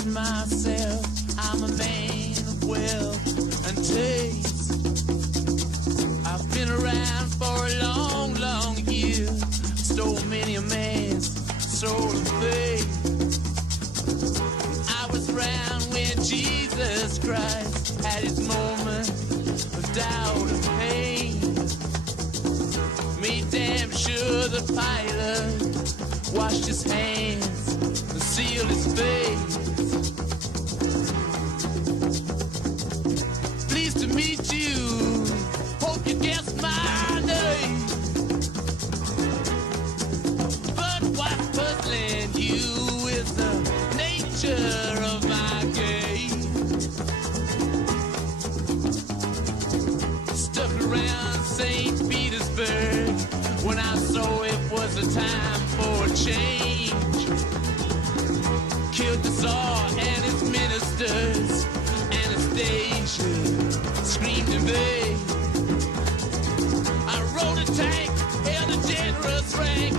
introduce myself. I'm a man of wealth and taste. I've been around for a long, long year. Stole many a man's soul of faith. I was around when Jesus Christ had his moment of doubt and pain. Made damn sure the pilot washed his hands and sealed his face. Pleased to meet you, hope you guessed my name. But what's puzzling you is the nature of my game. Stuck around St. Petersburg when I saw it was a time for a change. Killed the Tsar and his ministers. Anastasia screamed in vain. I rode a tank, held a generous rank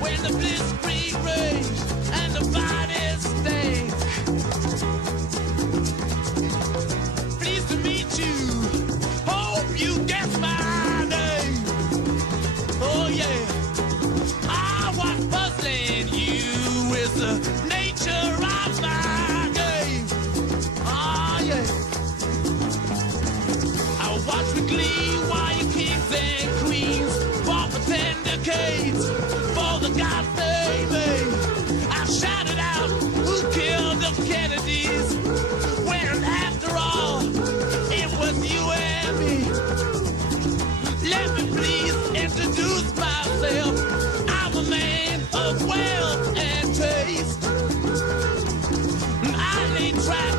when the blitzkrieg raged and the bodies stank. Pleased to meet you, hope you guess my name. Oh yeah, what's puzzling you is the nature of my game. Oh yeah, I watch with glee while your kings and queens fought for 10 decades for the gods they made. I shouted out, who killed the Kennedys? When after all, it was you and me. Let me please introduce myself. I'm a man of wealth and taste. I lay track